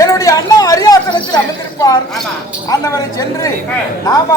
என்னுடைய அண்ணா அரியாசனத்தில் அமர்ந்திருப்பார். அன்னவரை சென்று நாம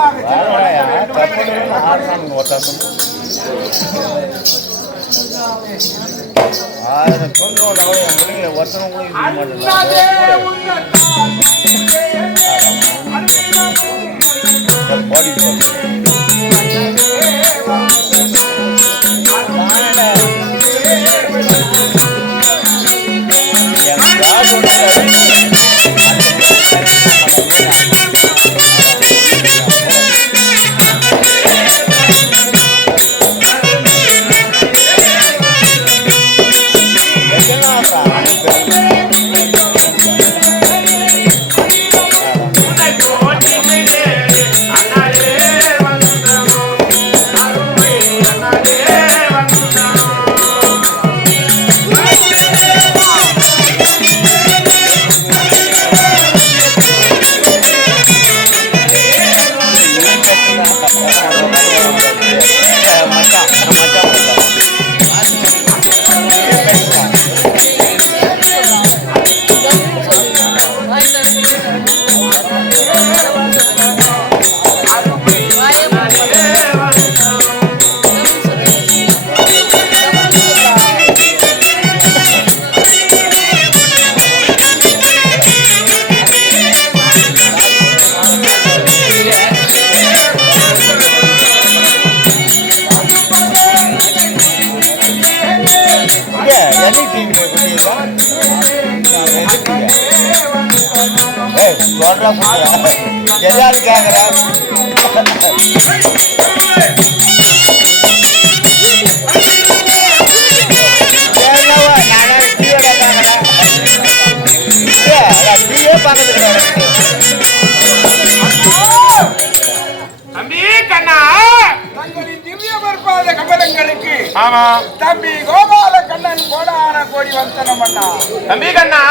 தம்பி கோபால கண்ணன் கோடான கோடி வந்தனம் அண்ணா. தம்பி கண்ணா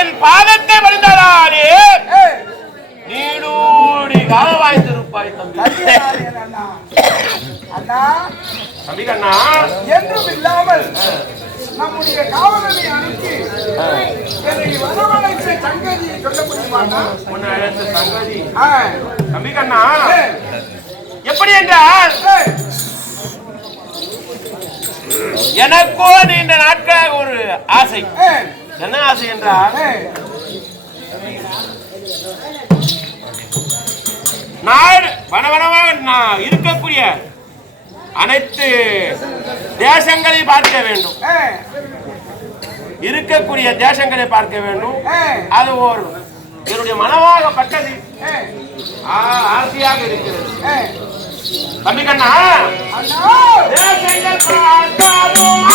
என் பாதத்தை வந்தாலே நீடூடி கால வாய்ந்திருப்பாய் தம்பி. அண்ணா தம்பி கண்ணா என்றும் இல்லாமல் நம்முடைய காவலனை அனுப்பி என்னை வரவழைத்த சங்கதியை சொல்ல முடியுமாண்ணா? உன்னை அழைத்த சங்கதி தம்பி கண்ணா எப்படி என்றால் எனக்கோ நீண்ட நாட்களாக ஒரு ஆசை. என்ன ஆசை என்றால் நாடு வனவனமாக இருக்கக்கூடிய அனைத்து தேசங்களை பார்க்க வேண்டும். இருக்கக்கூடிய தேசங்களை பார்க்க வேண்டும். அது ஒரு என்னுடைய மனமாகப்பட்டது ஆசையாக இருக்கிறது. தம்பி கண்ணா தேசங்கள் பார்த்தாலும்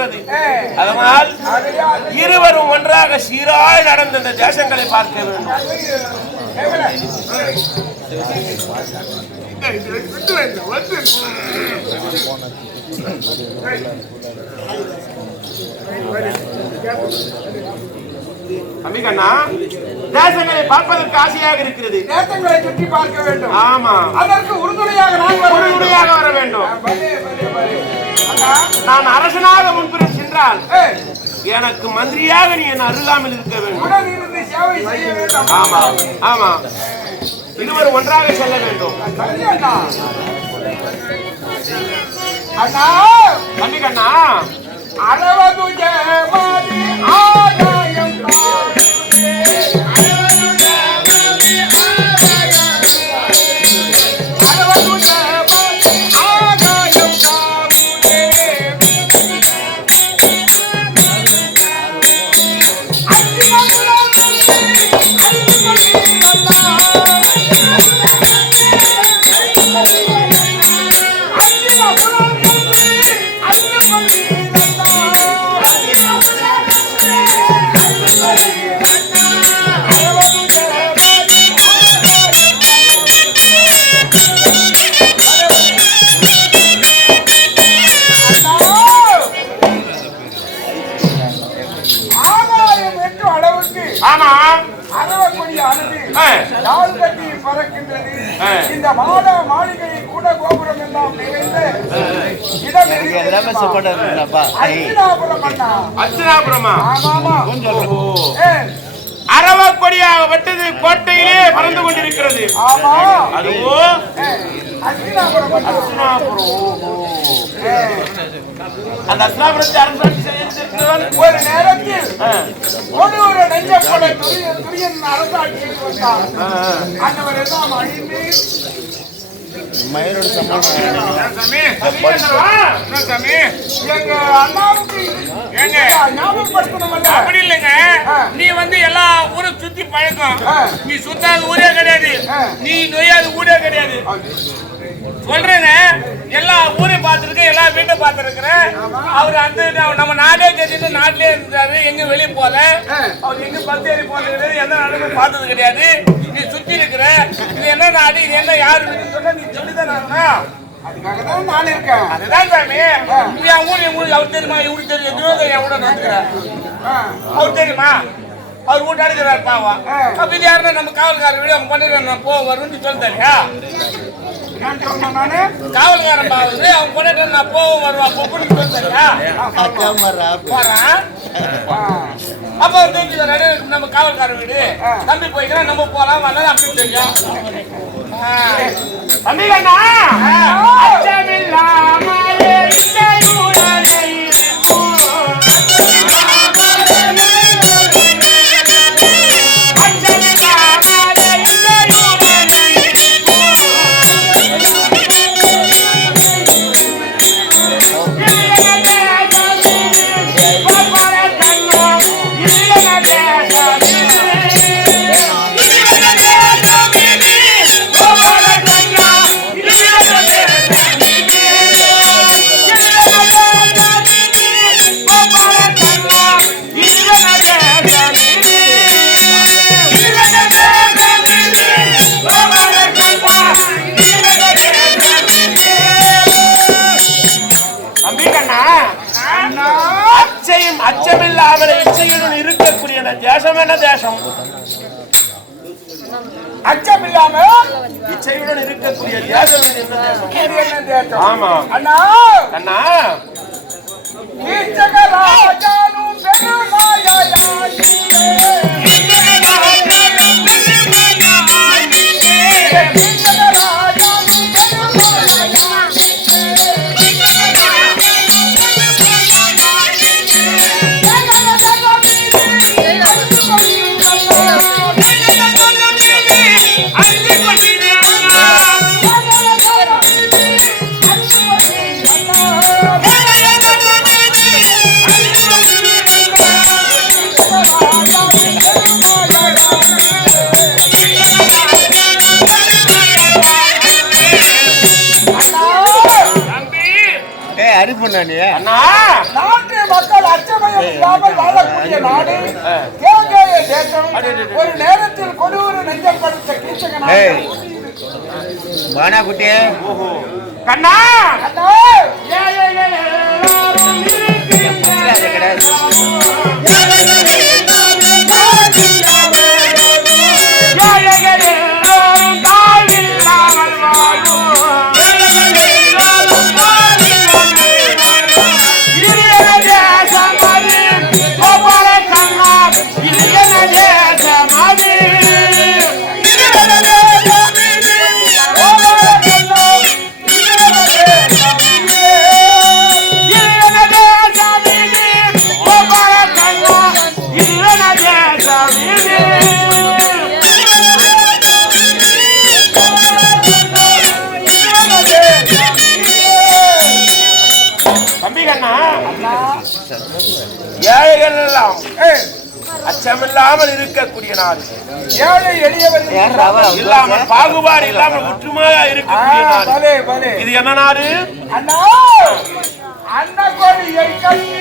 இருக்கிறது. அதனால் இருவரும் ஒன்றாக சீராய் நடந்த இந்த தேசங்களை பார்க்க வேண்டும். அம்பிகண்ணா, தேசங்களை பார்ப்பதற்கு ஆசையாக இருக்கிறது. தேசங்களை சுற்றி பார்க்க வேண்டும். ஆமா, அதற்கு உறுதுணையாக வர வேண்டும். நான் அரசனாக முன்பில் சென்றால் எனக்கு மந்திரியாக நீ என் அருகாமல் இருக்க வேண்டும். ஆமா ஆமா, இருவரும் ஒன்றாக செல்ல வேண்டும். அம்பிகண்ணா, அளவது ஆதாயம் இந்த மாட மாளிகை கூட கோபுரம் எல்லாம் நிறைந்து அரவக்கொடியாக வட்டது கோட்டையிலே பறந்து கொண்டிருக்கிறது. அதுவோ அந்த அஸ்னாபுரத்தை அரசாட்சி ஒரு நேரத்தில் ஒரு நெஞ்சப்பட துரியன் அரசாட்சியில் வந்தார். அந்தவர் எல்லாம் அழிந்து மயிலோட சம்பளம் எங்க அண்ணாவுக்கு ஞாபகப்படுத்தணும். அப்படி இல்லைங்க, நீ வந்து எல்லா ஊரும் சுத்தி பழக்கம். நீ சுத்தாத ஊரே கிடையாது, நீ நொய்யாத ஊரே கிடையாது. சொல்றேன்னு எல்லா ஊரையும் பார்த்துருக்கேன், எல்லா வீட்டையும் பார்த்துருக்கிறேன். அவர் அந்த நம்ம நாடே தெரிஞ்சு நாட்டிலே இருந்தாரு, எங்க வெளியே போல. அவர் எங்க பத்தேறி போனது கிடையாது, எந்த நாடுமே பார்த்தது கிடையாது. நீ சுத்தி இருக்கிற இது என்ன நாடு, இது என்ன யாரு சொன்னா நீ சொல்லிதான் அதுக்காகதான் நான் இருக்கேன். அதுதான் சாமி, என் ஊர் அவர் தெரியுமா, இவரு தெரியும், துரோகம் என் கூட வந்துக்கிறேன். அவர் தெரியுமா, அவர் வீட்டு அடிக்கிறார் பாவம். அப்ப இது யாருன்னா நம்ம காவல்காரர் வீடு அவங்க பண்ணிடுவேன் போ வரும்னு சொல்லிட்டாரியா. காவல்காரன் பாவது அவங்க பண்ணிட்டு நான் போவோம் வருவான் பொப்புன்னு சொல்லிட்டாரியா. போறேன் அப்ப அவர் தெரிஞ்சுக்கிறாரு நம்ம காவல்காரர் வீடு, தம்பி போய்க்கிறேன் நம்ம போலாம் வரலாம் அப்படின்னு தெரியும். அம்பிகண்ணா, அச்சமில்லாமலே இசையுடனே இருக்கும். அச்சமில்லாமலே இசையுடனே இருக்கும். அச்சமில்லாமல் இச்சையுடன் இருக்கக்கூடிய தேசம் என்ன தேசம்? அச்சமில்லாம இச்சையுடன் இருக்கக்கூடிய தேசம் என்ன தேசம்? ஆமா அண்ணா அண்ணா, ராஜானும் அண்ணா நாட்டு இல்லாமல் வாழக்கூடிய நாடு தேங்காய தேசம். ஒரு நேரத்தில் கொடூர நெஞ்சம் படுத்த கீச்சகனாக பானா குட்டியே கண்ணா ஏழைகள் எல்லாம் அச்சமில்லாமல் இருக்கக்கூடிய நாடு, ஏழை எளியவர் இல்லாமல் பாகுபாடு இல்லாமல் ஒற்றுமையா இருக்கக்கூடிய நாடு. இது என்ன நாடு? அண்ணா அண்ணா கோரியை கட்டி